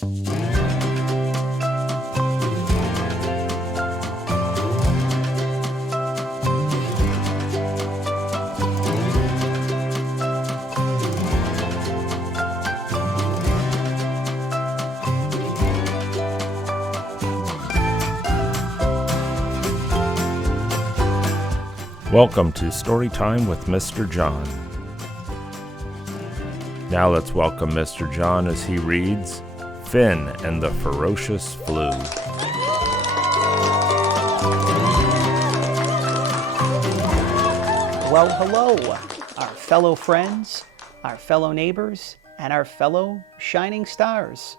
Welcome to Storytime with Mr. John. Now let's welcome Mr. John as he reads Finn and the Ferocious Flu. Well, hello, our fellow friends, our fellow neighbors, and our fellow shining stars.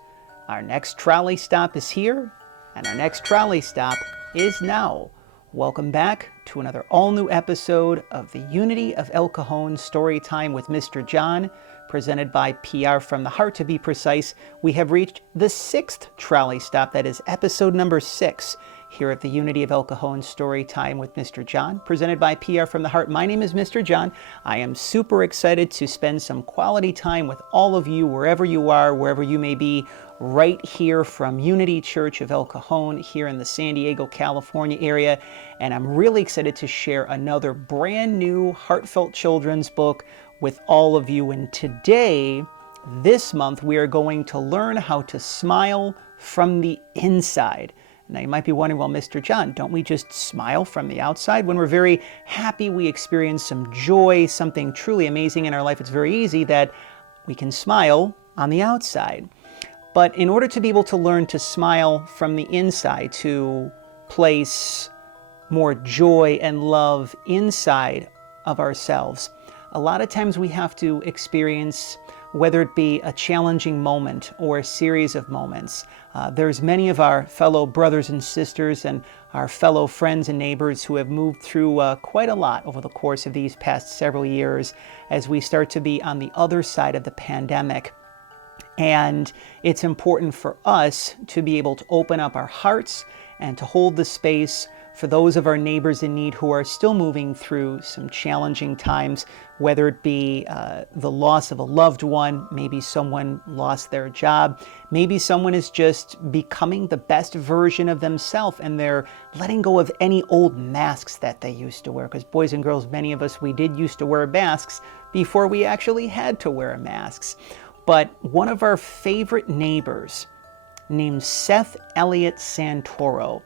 Our next trolley stop is here, and our next trolley stop is now. Welcome back to another all-new episode of the Unity of El Cajon Storytime with Mr. John, presented by PR from the Heart to be precise. We have reached the 6th trolley stop, that is episode number 6, here at the Unity of El Cajon Storytime with Mr. John, presented by PR from the Heart. My name is Mr. John. I am super excited to spend some quality time with all of you, wherever you are, wherever you may be, right here from Unity Church of El Cajon here in the San Diego, California area. And I'm really excited to share another brand new heartfelt children's book with all of you. And today, this month, we are going to learn how to smile from the inside. Now you might be wondering, well, Mr. John, don't we just smile from the outside? When we're very happy, we experience some joy, something truly amazing in our life, it's very easy that we can smile on the outside. But in order to be able to learn to smile from the inside, to place more joy and love inside of ourselves, a lot of times we have to experience, whether it be a challenging moment or a series of moments. There's many of our fellow brothers and sisters and our fellow friends and neighbors who have moved through quite a lot over the course of these past several years as we start to be on the other side of the pandemic. And it's important for us to be able to open up our hearts and to hold the space for those of our neighbors in need who are still moving through some challenging times, whether it be the loss of a loved one, maybe someone lost their job, maybe someone is just becoming the best version of themselves and they're letting go of any old masks that they used to wear. Because boys and girls, many of us, we did used to wear masks before we actually had to wear masks. But one of our favorite neighbors, named Seth Eliot Santoro,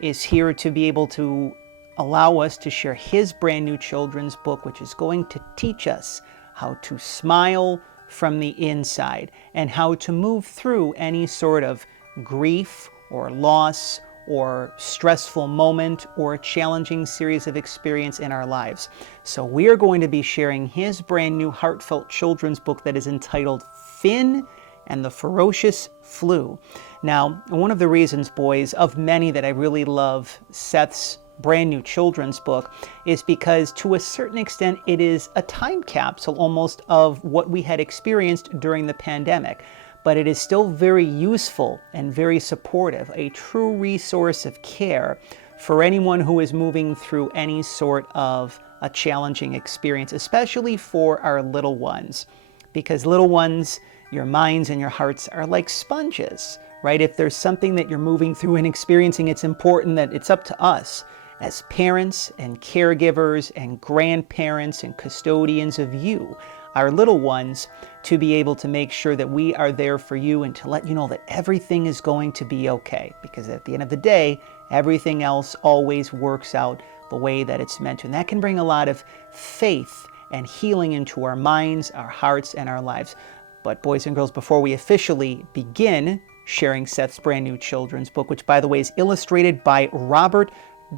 is here to be able to allow us to share his brand new children's book, which is going to teach us how to smile from the inside and how to move through any sort of grief or loss or stressful moment or a challenging series of experience in our lives. So we are going to be sharing his brand new heartfelt children's book that is entitled Finn and the Ferocious Flu. Now, one of the reasons, boys, of many that I really love Seth's brand new children's book is because to a certain extent it is a time capsule almost of what we had experienced during the pandemic. But it is still very useful and very supportive, a true resource of care for anyone who is moving through any sort of a challenging experience, especially for our little ones. Because little ones, your minds and your hearts are like sponges, right? If there's something that you're moving through and experiencing, it's important that it's up to us as parents and caregivers and grandparents and custodians of you, our little ones, to be able to make sure that we are there for you and to let you know that everything is going to be okay. Because at the end of the day, everything else always works out the way that it's meant to. And that can bring a lot of faith and healing into our minds, our hearts, and our lives. But boys and girls, before we officially begin sharing Seth's brand new children's book, which by the way is illustrated by Robert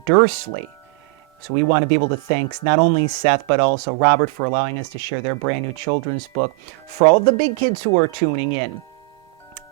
Dursley. So we want to be able to thank not only Seth, but also Robert for allowing us to share their brand new children's book. For all of the big kids who are tuning in,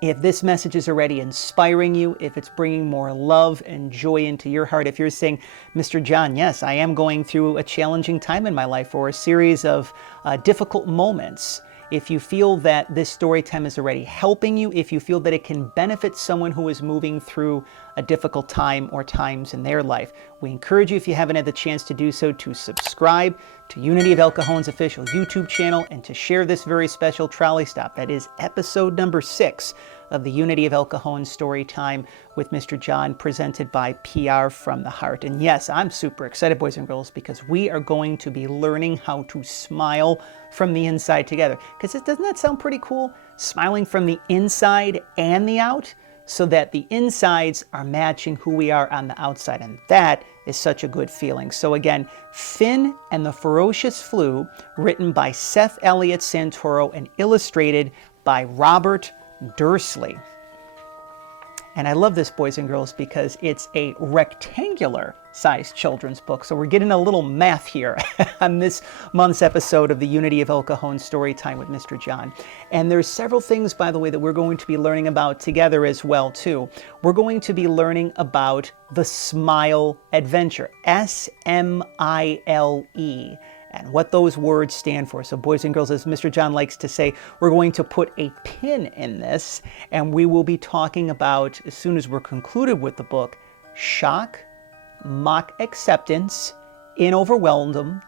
if this message is already inspiring you, if it's bringing more love and joy into your heart, if you're saying, Mr. John, yes, I am going through a challenging time in my life or a series of difficult moments, if you feel that this story time is already helping you, if you feel that it can benefit someone who is moving through a difficult time or times in their life, we encourage you, if you haven't had the chance to do so, to subscribe to Unity of El Cajon's official YouTube channel and to share this very special trolley stop. That is episode number 6 of the Unity of El Cajon story time with Mr. John, presented by PR from the Heart. And yes, I'm super excited, boys and girls, because we are going to be learning how to smile from the inside together. Because doesn't that sound pretty cool? Smiling from the inside and the out, so that the insides are matching who we are on the outside. And that is such a good feeling. So again, Finn and the Ferocious Flu, written by Seth Eliot Santoro and illustrated by Robert Dursley. And I love this, boys and girls, because it's a rectangular sized children's book. So we're getting a little math here on this month's episode of the Unity of El Cajon story time with Mr. John. And there's several things, by the way, that we're going to be learning about together as well, too. We're going to be learning about the S.M.I.L.E adventure, S-M-I-L-E. And what those words stand for. So boys and girls, as Mr. John likes to say, we're going to put a pin in this, and we will be talking about, as soon as we're concluded with the book, shock, mock acceptance, in overwhelmed,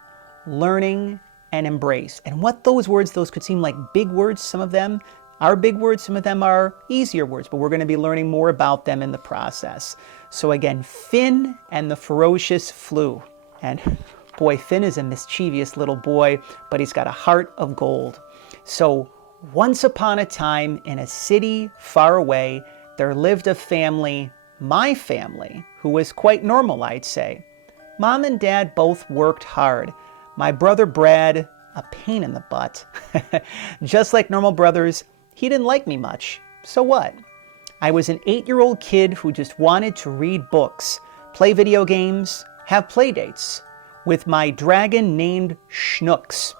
learning, and embrace. And what those words, those could seem like big words. Some of them are big words, some of them are easier words, but we're going to be learning more about them in the process. So again, Finn and the Ferocious Flu. And boy, Finn is a mischievous little boy, but he's got a heart of gold. So once upon a time in a city far away, there lived a family, my family, who was quite normal, I'd say. Mom and Dad both worked hard. My brother Brad, a pain in the butt. Just like normal brothers, he didn't like me much. So what? I was an 8-year-old kid who just wanted to read books, play video games, have play dates with my dragon named Schnooks.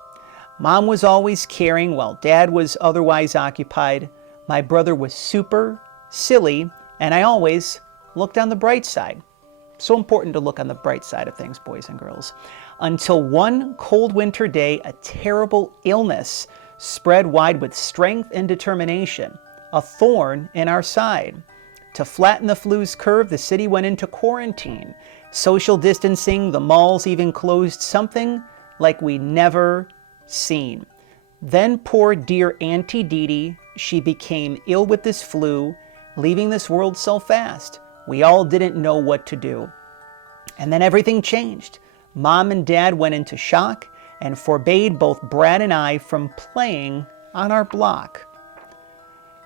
Mom was always caring while Dad was otherwise occupied. My brother was super, silly, and I always looked on the bright side. So important to look on the bright side of things, boys and girls. Until one cold winter day, a terrible illness spread wide with strength and determination, a thorn in our side. To flatten the flu's curve, the city went into quarantine. Social distancing, the malls even closed, something like we never seen. Then poor dear Auntie Dee Dee, she became ill with this flu, leaving this world so fast. We all didn't know what to do. And then everything changed. Mom and Dad went into shock and forbade both Brad and I from playing on our block.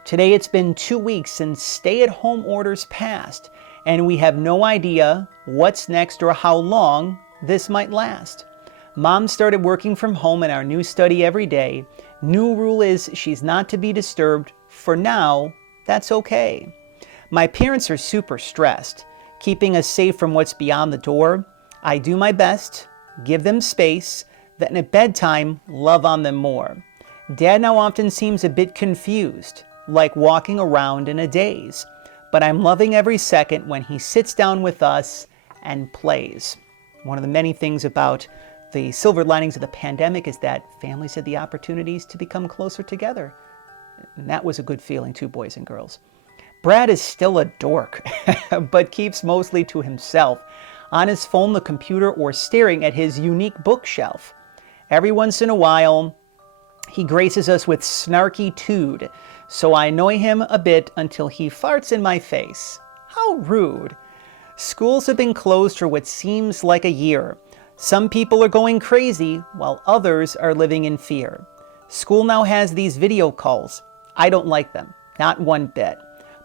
Today it's been 2 weeks since stay-at-home orders passed, and we have no idea what's next or how long this might last. Mom started working from home in our new study every day. New rule is she's not to be disturbed. For now, that's okay. My parents are super stressed, keeping us safe from what's beyond the door. I do my best, give them space, then at bedtime, love on them more. Dad now often seems a bit confused, like walking around in a daze. But I'm loving every second when he sits down with us and plays. One of the many things about the silver linings of the pandemic is that families had the opportunities to become closer together. And that was a good feeling too, boys and girls. Brad is still a dork, but keeps mostly to himself, on his phone, the computer, or staring at his unique bookshelf. Every once in a while, he graces us with snarky tude, so I annoy him a bit until he farts in my face. How rude. Schools have been closed for what seems like a year. Some people are going crazy, while others are living in fear. School now has these video calls. I don't like them, not one bit.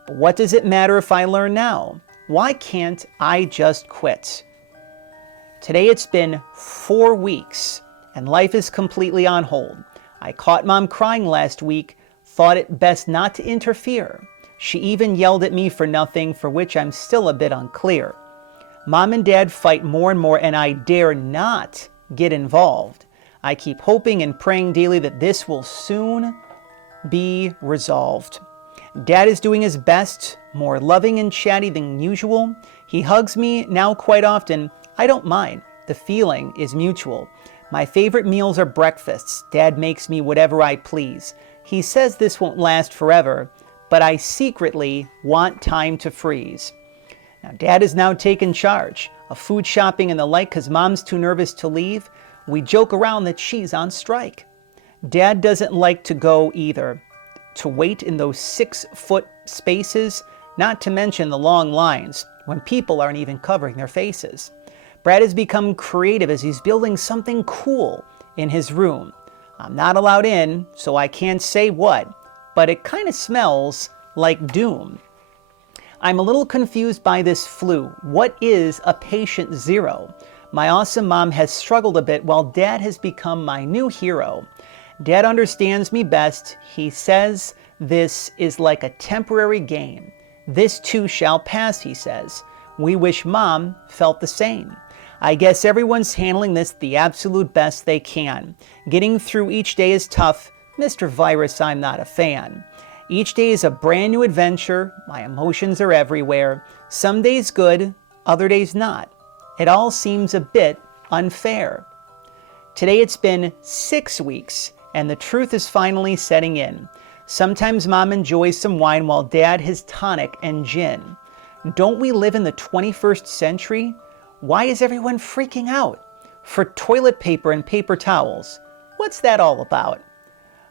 But what does it matter if I learn now? Why can't I just quit? Today it's been 4 weeks, and life is completely on hold. I caught Mom crying last week, thought it best not to interfere. She even yelled at me for nothing, for which I'm still a bit unclear. Mom and Dad fight more and more, and I dare not get involved. I keep hoping and praying daily that this will soon be resolved. Dad is doing his best, more loving and chatty than usual. He hugs me now quite often. I don't mind. The feeling is mutual. My favorite meals are breakfasts. Dad makes me whatever I please. He says this won't last forever, but I secretly want time to freeze. Now, Dad has now taken charge of food shopping and the like because Mom's too nervous to leave. We joke around that she's on strike. Dad doesn't like to go either. to wait in those 6-foot spaces, not to mention the long lines when people aren't even covering their faces. Brad has become creative as he's building something cool in his room. I'm not allowed in, so I can't say what, but it kind of smells like doom. I'm a little confused by this flu. What is a patient zero? My awesome mom has struggled a bit while Dad has become my new hero. Dad understands me best. He says this is like a temporary game. This too shall pass, he says. We wish Mom felt the same. I guess everyone's handling this the absolute best they can. Getting through each day is tough. Mr. Virus, I'm not a fan. Each day is a brand new adventure. My emotions are everywhere. Some days good, other days not. It all seems a bit unfair. Today it's been 6 weeks, and the truth is finally setting in. Sometimes Mom enjoys some wine while Dad has tonic and gin. Don't we live in the 21st century? Why is everyone freaking out? For toilet paper and paper towels. What's that all about?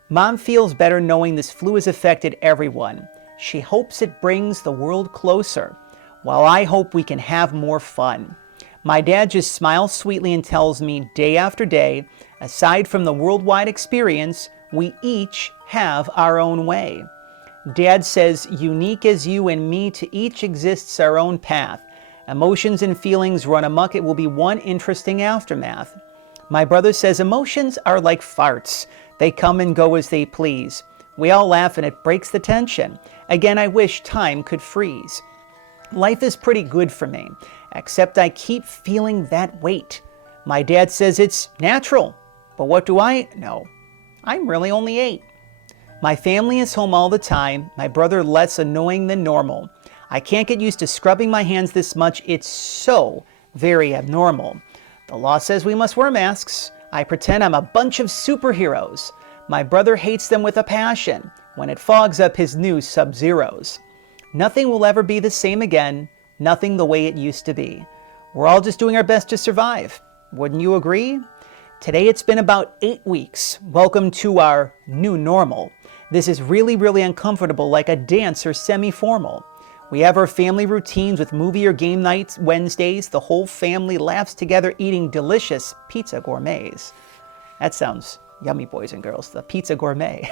Mom feels better knowing this flu has affected everyone. She hopes it brings the world closer, while I hope we can have more fun. My dad just smiles sweetly and tells me day after day, aside from the worldwide experience, we each have our own way. Dad says, unique as you and me, to each exists our own path. Emotions and feelings run amok, it will be one interesting aftermath. My brother says emotions are like farts. They come and go as they please. We all laugh and it breaks the tension. Again, I wish time could freeze. Life is pretty good for me, except I keep feeling that weight. My dad says it's natural, but what do I know? I'm really only 8. My family is home all the time, my brother less annoying than normal. I can't get used to scrubbing my hands this much, it's so very abnormal. The law says we must wear masks. I pretend I'm a bunch of superheroes. My brother hates them with a passion when it fogs up his new Sub-Zeros. Nothing will ever be the same again, nothing the way it used to be. We're all just doing our best to survive. Wouldn't you agree? Today it's been about 8 weeks. Welcome to our new normal. This is really, really uncomfortable, like a dance or semi-formal. We have our family routines with movie or game nights Wednesdays. The whole family laughs together eating delicious pizza gourmets. That sounds yummy, boys and girls, the pizza gourmet.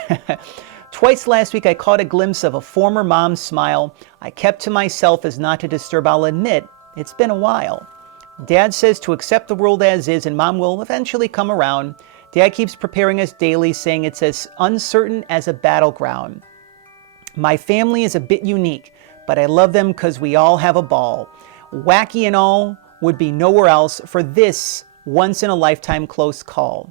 Twice last week I caught a glimpse of a former mom's smile. I kept to myself as not to disturb. I'll admit, it's been a while. Dad says to accept the world as is and Mom will eventually come around. Dad keeps preparing us daily, saying it's as uncertain as a battleground. My family is a bit unique, but I love them because we all have a ball. Wacky and all would be nowhere else for this once-in-a-lifetime close call.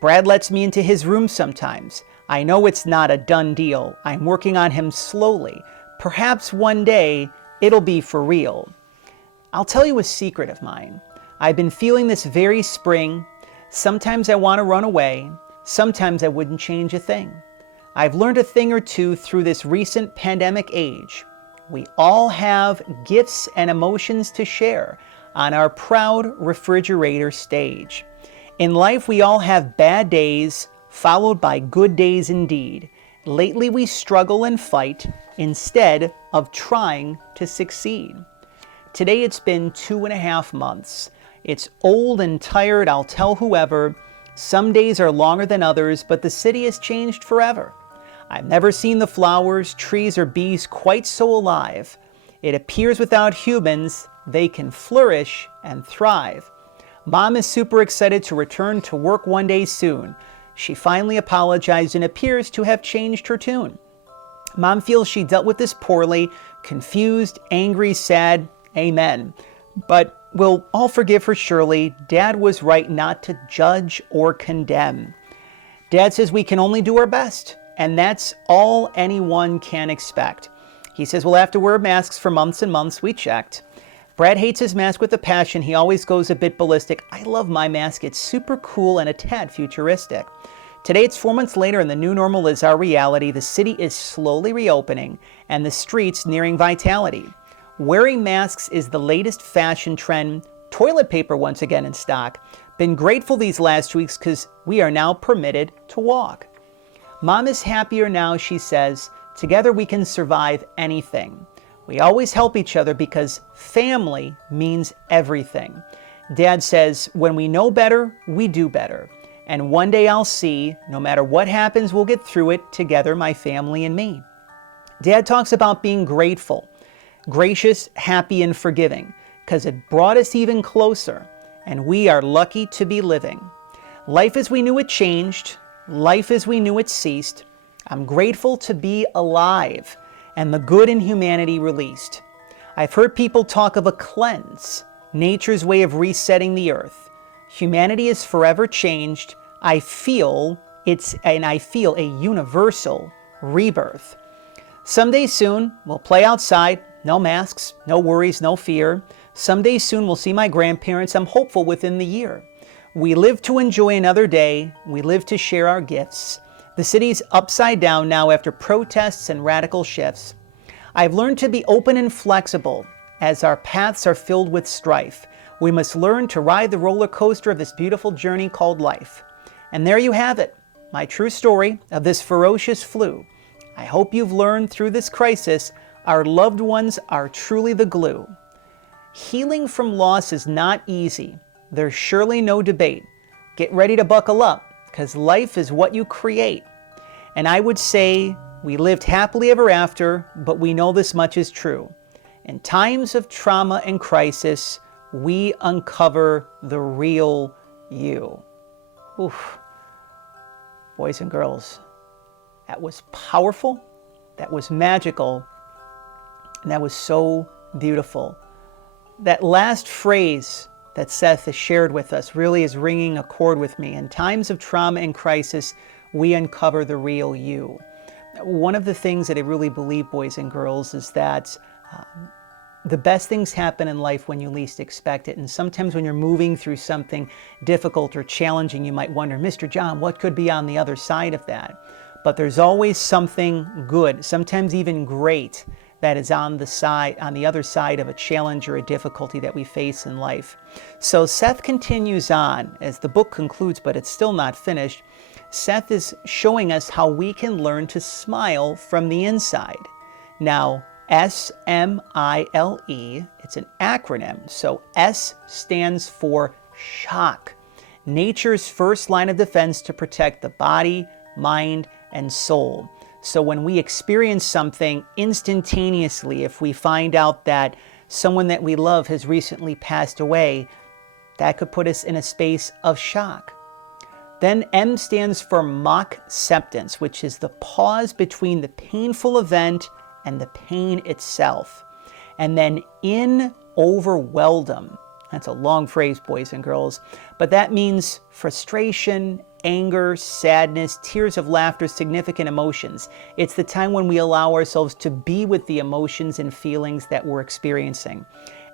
Brad lets me into his room sometimes. I know it's not a done deal. I'm working on him slowly. Perhaps one day it'll be for real. I'll tell you a secret of mine. I've been feeling this very spring. Sometimes I want to run away. Sometimes I wouldn't change a thing. I've learned a thing or two through this recent pandemic age. We all have gifts and emotions to share on our proud refrigerator stage. In life, we all have bad days followed by good days indeed. Lately, we struggle and fight instead of trying to succeed. Today, it's been 2.5 months. It's old and tired, I'll tell whoever. Some days are longer than others, but the city has changed forever. I've never seen the flowers, trees, or bees quite so alive. It appears without humans, they can flourish and thrive. Mom is super excited to return to work one day soon. She finally apologized and appears to have changed her tune. Mom feels she dealt with this poorly, confused, angry, sad, amen. But we'll all forgive her surely. Dad was right not to judge or condemn. Dad says we can only do our best, and that's all anyone can expect. He says we'll have to wear masks for months and months. We checked. Brad hates his mask with a passion. He always goes a bit ballistic. I love my mask. It's super cool and a tad futuristic. Today it's 4 months later and the new normal is our reality. The city is slowly reopening and the streets nearing vitality. Wearing masks is the latest fashion trend. Toilet paper once again in stock. Been grateful these last weeks because we are now permitted to walk. Mom is happier now, she says. Together we can survive anything. We always help each other because family means everything. Dad says, when we know better, we do better. And one day I'll see, no matter what happens, we'll get through it together, my family and me. Dad talks about being grateful, gracious, happy, and forgiving, because it brought us even closer, and we are lucky to be living. Life as we knew it changed. Life as we knew it ceased. I'm grateful to be alive and the good in humanity released. I've heard people talk of a cleanse, nature's way of resetting the earth. Humanity is forever changed. I feel a universal rebirth. Someday soon, we'll play outside. No masks, no worries, no fear. Someday soon, we'll see my grandparents. I'm hopeful within the year. We live to enjoy another day. We live to share our gifts. The city's upside down now after protests and radical shifts. I've learned to be open and flexible as our paths are filled with strife. We must learn to ride the roller coaster of this beautiful journey called life. And there you have it, my true story of this ferocious flu. I hope you've learned through this crisis, our loved ones are truly the glue. Healing from loss is not easy. There's surely no debate. Get ready to buckle up, because life is what you create. And I would say we lived happily ever after, but we know this much is true. In times of trauma and crisis, we uncover the real you. Oof. Boys and girls, that was powerful, that was magical, and that was so beautiful. That last phrase that Seth has shared with us really is ringing a chord with me. In times of trauma and crisis, we uncover the real you. One of the things that I really believe, boys and girls, is that the best things happen in life when you least expect it. And sometimes when you're moving through something difficult or challenging, you might wonder, Mr. John, what could be on the other side of that? But there's always something good, sometimes even great, that is on the other side of a challenge or a difficulty that we face in life. So Seth continues on as the book concludes, but it's still not finished. Seth is showing us how we can learn to smile from the inside. Now, S.M.I.L.E, it's an acronym. So S stands for shock, nature's first line of defense to protect the body, mind, and soul. So when we experience something instantaneously, if we find out that someone that we love has recently passed away, that could put us in a space of shock. Then M stands for mock acceptance, which is the pause between the painful event and the pain itself. And then in overwhelm. That's a long phrase, boys and girls, but that means frustration, anger, sadness, tears of laughter, significant emotions. It's the time when we allow ourselves to be with the emotions and feelings that we're experiencing.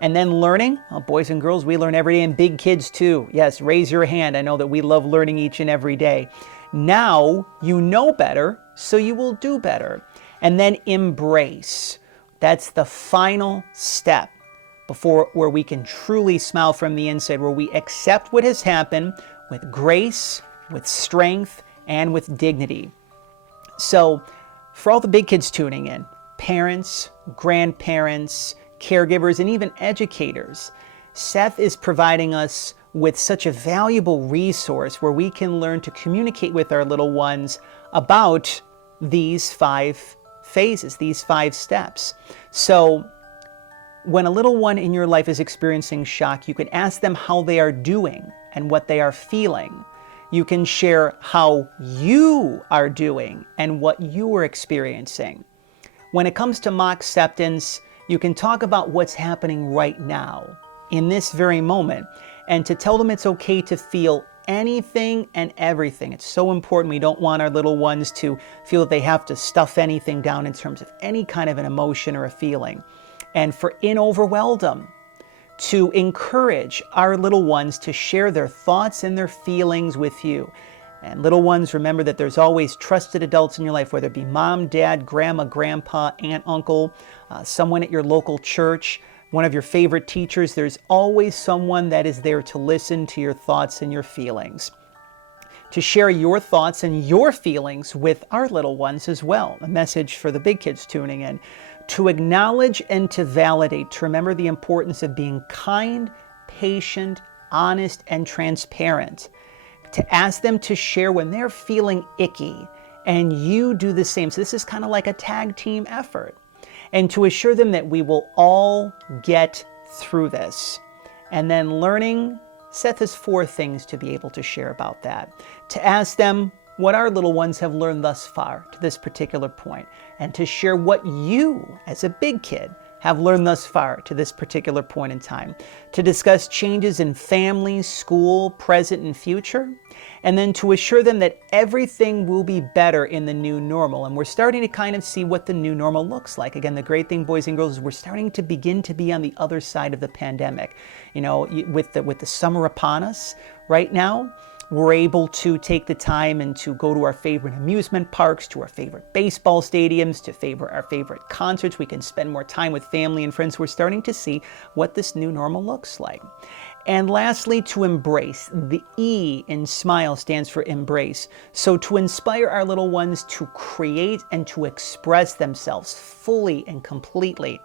And then learning, well, boys and girls, we learn every day, and big kids too. Yes, raise your hand. I know that we love learning each and every day. Now you know better, so you will do better. And then embrace. That's the final step before where we can truly smile from the inside, where we accept what has happened with grace, with strength, and with dignity. So for all the big kids tuning in, parents, grandparents, caregivers, and even educators, Seth is providing us with such a valuable resource where we can learn to communicate with our little ones about these 5 phases, these 5 steps. So when a little one in your life is experiencing shock, you can ask them how they are doing and what they are feeling. You can share how you are doing and what you are experiencing. When it comes to mock acceptance, you can talk about what's happening right now, in this very moment, and to tell them it's okay to feel anything and everything. It's so important. We don't want our little ones to feel that they have to stuff anything down in terms of any kind of an emotion or a feeling. And for in overwhelm, to encourage our little ones to share their thoughts and their feelings with you. And little ones, remember that there's always trusted adults in your life, whether it be mom, dad, grandma, grandpa, aunt, uncle, someone at your local church, one of your favorite teachers. There's always someone that is there to listen to your thoughts and your feelings. to share your thoughts and your feelings with our little ones as well. A message for the big kids tuning in. To acknowledge and to validate, to remember the importance of being kind, patient, honest, and transparent. To ask them to share when they're feeling icky, and you do the same. So this is kind of like a tag team effort. And to assure them that we will all get through this. And then learning, Seth has 4 things to be able to share about that. To ask them what our little ones have learned thus far to this particular point, and to share what you, as a big kid, have learned thus far to this particular point in time. To discuss changes in family, school, present, and future. And then to assure them that everything will be better in the new normal. And we're starting to kind of see what the new normal looks like. Again, the great thing, boys and girls, is we're starting to begin to be on the other side of the pandemic. You know, with the summer upon us right now, we're able to take the time and to go to our favorite amusement parks, to our favorite baseball stadiums, to our favorite concerts. We can spend more time with family and friends. We're starting to see what this new normal looks like. And lastly, to embrace. The E in S.M.I.L.E stands for embrace. So to inspire our little ones to create and to express themselves fully and completely,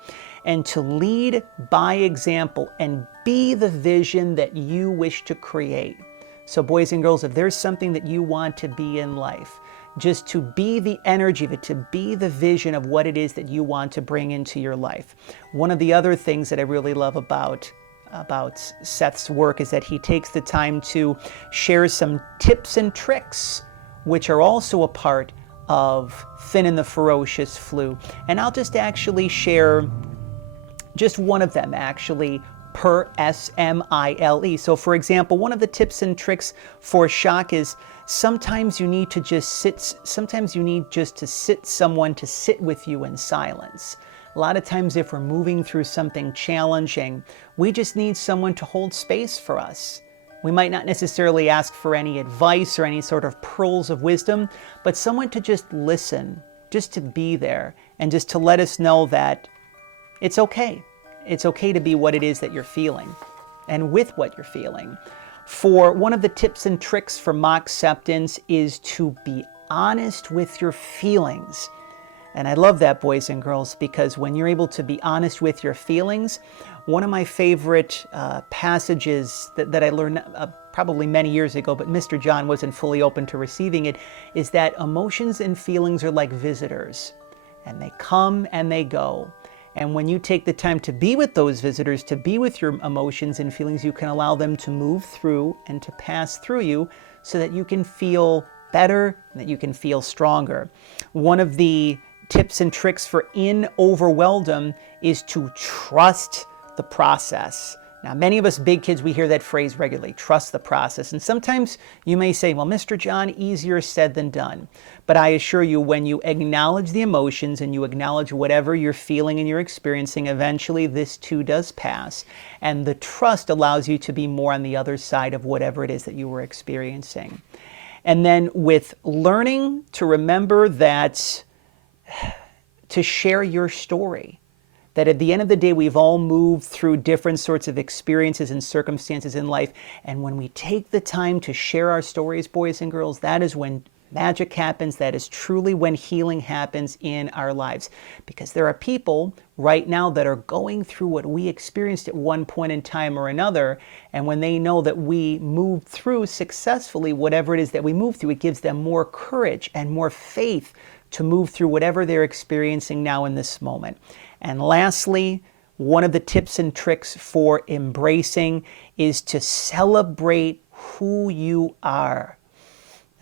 and to lead by example and be the vision that you wish to create. So boys and girls, if there's something that you want to be in life, just to be the energy of it, to be the vision of what it is that you want to bring into your life. One of the other things that I really love about Seth's work is that he takes the time to share some tips and tricks, which are also a part of Funn and the Ferocious Flu. And I'll just actually share just one of them actually per S.M.I.L.E. So for example, one of the tips and tricks for shock is sometimes you need to just sit someone to sit with you in silence. A lot of times if we're moving through something challenging, we just need someone to hold space for us. We might not necessarily ask for any advice or any sort of pearls of wisdom, but someone to just listen, just to be there, and just to let us know that it's okay. It's okay to be what it is that you're feeling and with what you're feeling. For one of the tips and tricks for mock acceptance is to be honest with your feelings. And I love that, boys and girls, because when you're able to be honest with your feelings, one of my favorite passages that I learned probably many years ago, but Mr. John wasn't fully open to receiving it, is that emotions and feelings are like visitors, and they come and they go. And when you take the time to be with those visitors, to be with your emotions and feelings, you can allow them to move through and to pass through you so that you can feel better, and that you can feel stronger. One of the tips and tricks for in overwhelm is to trust the process. Now, many of us big kids, we hear that phrase regularly, trust the process. And sometimes you may say, well, Mr. John, easier said than done. But I assure you, when you acknowledge the emotions and you acknowledge whatever you're feeling and you're experiencing, eventually this too does pass. And the trust allows you to be more on the other side of whatever it is that you were experiencing. And then with learning to remember that to share your story. That at the end of the day, we've all moved through different sorts of experiences and circumstances in life. And when we take the time to share our stories, boys and girls, that is when magic happens. That is truly when healing happens in our lives. Because there are people right now that are going through what we experienced at one point in time or another. And when they know that we moved through successfully whatever it is that we moved through, it gives them more courage and more faith to move through whatever they're experiencing now in this moment. And lastly, one of the tips and tricks for embracing is to celebrate who you are.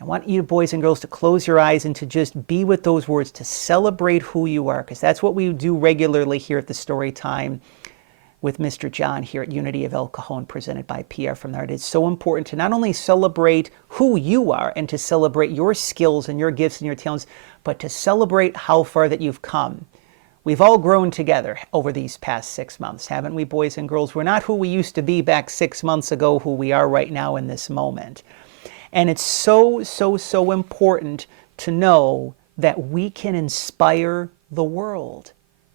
I want you boys and girls to close your eyes and to just be with those words, to celebrate who you are, because that's what we do regularly here at the Story Time with Mr. John here at Unity of El Cajon, presented by Pierre from there. It's so important to not only celebrate who you are and to celebrate your skills and your gifts and your talents, but to celebrate how far that you've come. We've all grown together over these past 6 months, haven't we, boys and girls? We're not who we used to be back 6 months ago, who we are right now in this moment. And it's so, so, so important to know that we can inspire the world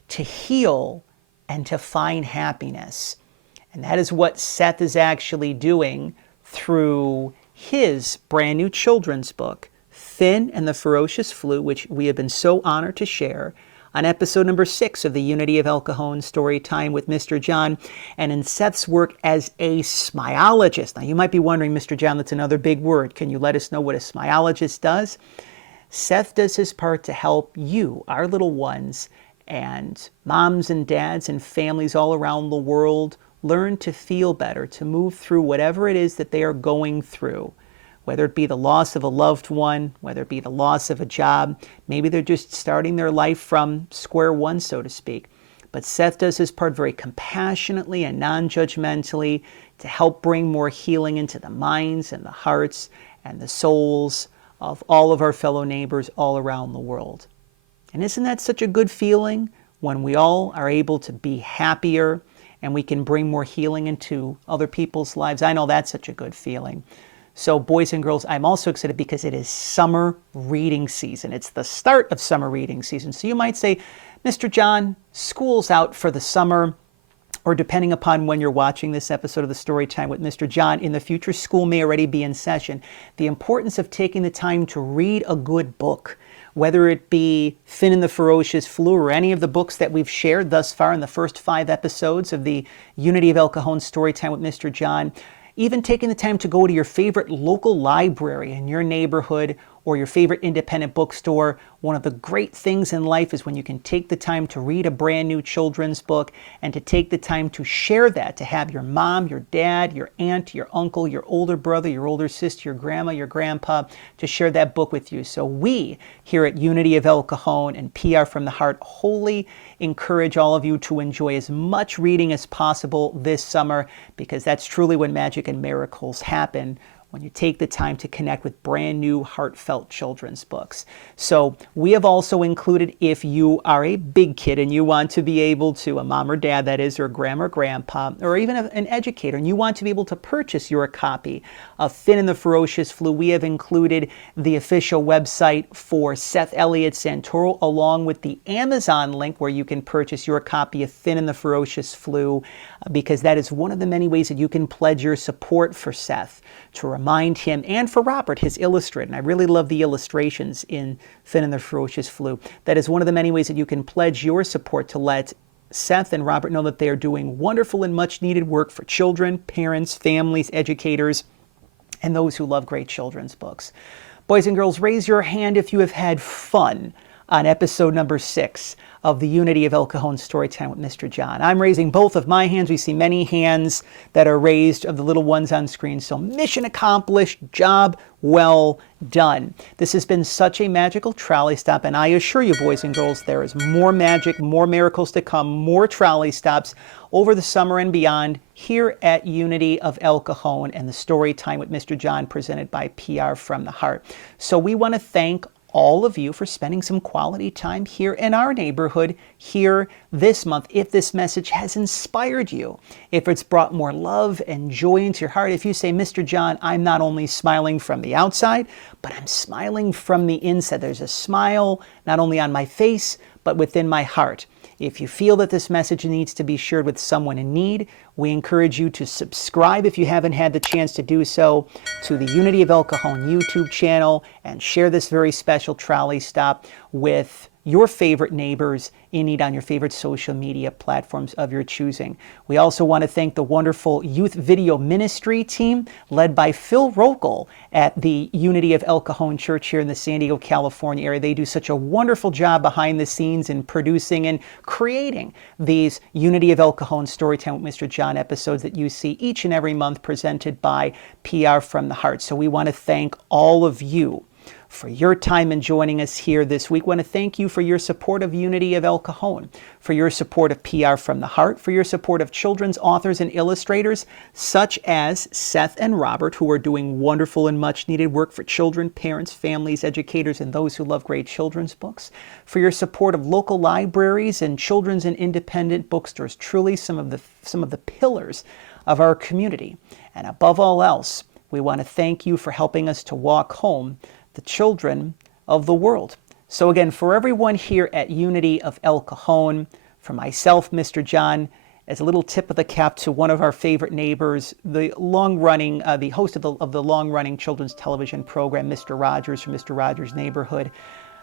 to heal and to find happiness. And that is what Seth is actually doing through his brand new children's book, Finn and the Ferocious Flu, which we have been so honored to share, on episode number 6 of the Unity of El Cajon story time with Mr. John, and in Seth's work as a smiologist. Now, you might be wondering, Mr. John, that's another big word. Can you let us know what a smiologist does? Seth does his part to help you, our little ones, and moms and dads and families all around the world learn to feel better, to move through whatever it is that they are going through, whether it be the loss of a loved one, whether it be the loss of a job. Maybe they're just starting their life from square one, so to speak. But Seth does his part very compassionately and non-judgmentally to help bring more healing into the minds and the hearts and the souls of all of our fellow neighbors all around the world. And isn't that such a good feeling when we all are able to be happier and we can bring more healing into other people's lives? I know that's such a good feeling. So boys and girls, I'm also excited because it is summer reading season. It's the start of summer reading season. So you might say, Mr. John, school's out for the summer, or depending upon when you're watching this episode of the Storytime with Mr. John, in the future, school may already be in session. The importance of taking the time to read a good book, whether it be Finn and the Ferocious Flu or any of the books that we've shared thus far in the first 5 episodes of the Unity of El Cajon Storytime with Mr. John, even taking the time to go to your favorite local library in your neighborhood or your favorite independent bookstore. One of the great things in life is when you can take the time to read a brand new children's book and to take the time to share that, to have your mom, your dad, your aunt, your uncle, your older brother, your older sister, your grandma, your grandpa, to share that book with you. So we here at Unity of El Cajon and PR from the Heart wholly encourage all of you to enjoy as much reading as possible this summer, because that's truly when magic and miracles happen, when you take the time to connect with brand new heartfelt children's books. So we have also included, if you are a big kid and you want to be able to, a mom or dad that is, or grandma or grandpa, or even an educator, and you want to be able to purchase your copy of Finn and the Ferocious Flu, we have included the official website for Seth Eliot Santoro, along with the Amazon link where you can purchase your copy of Finn and the Ferocious Flu, because that is one of the many ways that you can pledge your support for Seth, to remind him, and for Robert, his illustrator. And I really love the illustrations in Finn and the Ferocious Flu. That is one of the many ways that you can pledge your support to let Seth and Robert know that they are doing wonderful and much needed work for children, parents, families, educators, and those who love great children's books. Boys and girls, raise your hand if you have had fun on episode number 6 of the Unity of El Cajon Storytime with Mr. John. I'm raising both of my hands. We see many hands that are raised of the little ones on screen. So mission accomplished, job well done. This has been such a magical trolley stop, and I assure you, boys and girls, there is more magic, more miracles to come, more trolley stops over the summer and beyond here at Unity of El Cajon and the Storytime with Mr. John, presented by PR from the Heart. So we want to thank all of you for spending some quality time here in our neighborhood here this month. If this message has inspired you, if it's brought more love and joy into your heart, if you say, Mr. John, I'm not only smiling from the outside, but I'm smiling from the inside. There's a smile not only on my face, but within my heart. If you feel that this message needs to be shared with someone in need, we encourage you to subscribe, if you haven't had the chance to do so, to the Unity of El Cajon YouTube channel, and share this very special trolley stop with your favorite neighbors in need on your favorite social media platforms of your choosing. We also want to thank the wonderful youth video ministry team led by Phil Rokel at the Unity of El Cajon Church here in the San Diego, California area. They do such a wonderful job behind the scenes in producing and creating these Unity of El Cajon Storytime with Mr. John episodes that you see each and every month, presented by PR from the Heart. So we want to thank all of you for your time in joining us here this week. I want to thank you for your support of Unity of El Cajon, for your support of PR from the Heart, for your support of children's authors and illustrators such as Seth and Robert, who are doing wonderful and much needed work for children, parents, families, educators, and those who love great children's books, for your support of local libraries and children's and independent bookstores, truly some of the pillars of our community. And above all else, we want to thank you for helping us to walk home the children of the world. So again, for everyone here at Unity of El Cajon, for myself, Mr. John, as a little tip of the cap to one of our favorite neighbors, the host of the long-running children's television program, Mr. Rogers from Mr. Rogers' Neighborhood.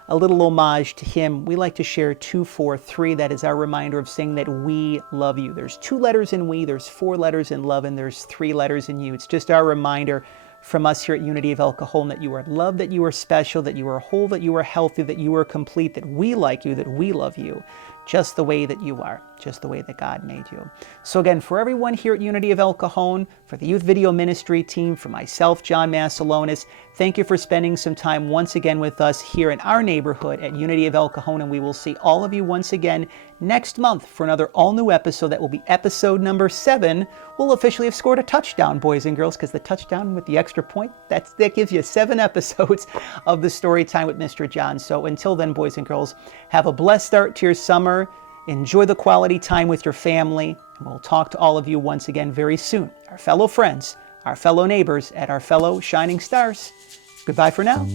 A little homage to him. We like to share 243. That is our reminder of saying that we love you. There's 2 letters in we, there's 4 letters in love, and there's 3 letters in you. It's just our reminder from us here at Unity of El Cajon that you are loved, that you are special, that you are whole, that you are healthy, that you are complete, that we like you, that we love you, just the way that you are, just the way that God made you. So again, for everyone here at Unity of El Cajon, for the Youth Video Ministry team, for myself, John Masiulionis, thank you for spending some time once again with us here in our neighborhood at Unity of El Cajon, and we will see all of you once again next month for another all-new episode. That will be episode number 7. We'll officially have scored a touchdown, boys and girls, because the touchdown with the extra point, that gives you 7 episodes of the story time with Mr. John. So until then, boys and girls, have a blessed start to your summer. Enjoy the quality time with your family, and we'll talk to all of you once again very soon. Our fellow friends, our fellow neighbors, at our fellow shining stars. Goodbye for now.